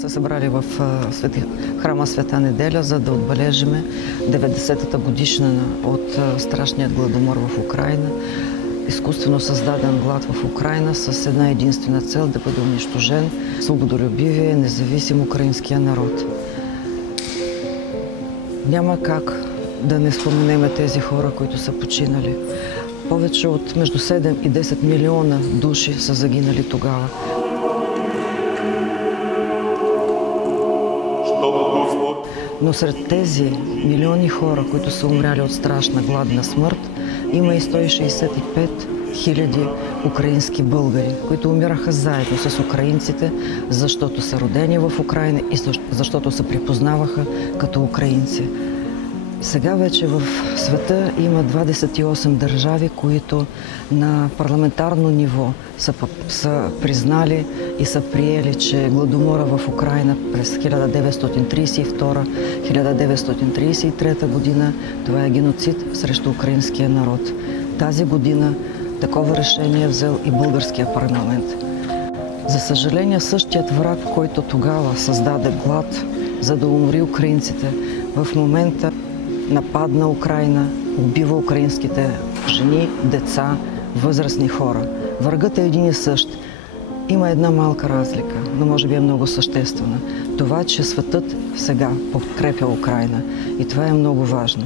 Се събрали в храма Света Неделя, за да отбележиме 90-та годишнина от страшният гладомор в Украйна, изкуствено създаден глад в Украйна с една единствена цел да бъде унищожен свободолюбивия, независим украинския народ. Няма как да не споменеме тези хора, които са починали. Повече от между 7 и 10 милиона души са загинали тогава. Но сред тези милиони хора, които са умряли от страшна гладна смърт, има и 165 хиляди украински българи, които умираха заедно с украинците, защото са родени в Украйна и защото се припознаваха като украинци. Сега вече в света има 28 държави, които на парламентарно ниво са признали и са приели, че гладомора в Украйна през 1932-1933 година това е геноцид срещу украинския народ. Тази година такова решение е взел и българския парламент. За съжаление, същият враг, който тогава създаде глад, за да умори украинците, в момента нападна Украйна, убива украинските жени, деца, възрастни хора. Врагът е един и същ. Има една малка разлика, но може би е много съществена. Това, че светът сега подкрепя Украйна. И това е много важно.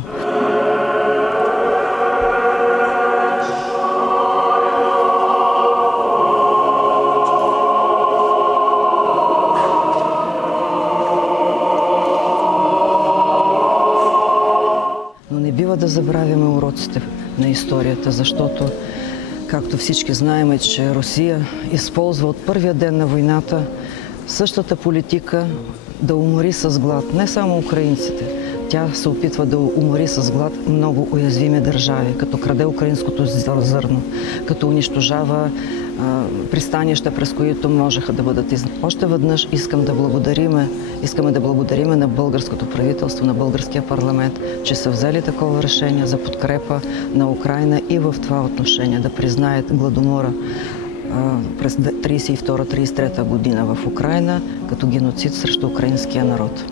Не бива да забравяме уроците на историята, защото, както всички знаем, че Русия използва от първия ден на войната същата политика да умори с глад не само украинците. Тя се опитва да умори с глад много уязвими държави, като краде украинското зърно, като унищожава пристанища, през които можеха да бъдат изнесени. Още веднъж искаме да благодариме на българското правителство, на българския парламент, че са взели такова решение за подкрепа на Украйна и в това отношение да признаят гладомора през 1932-1933 година в Украйна като геноцид срещу украинския народ.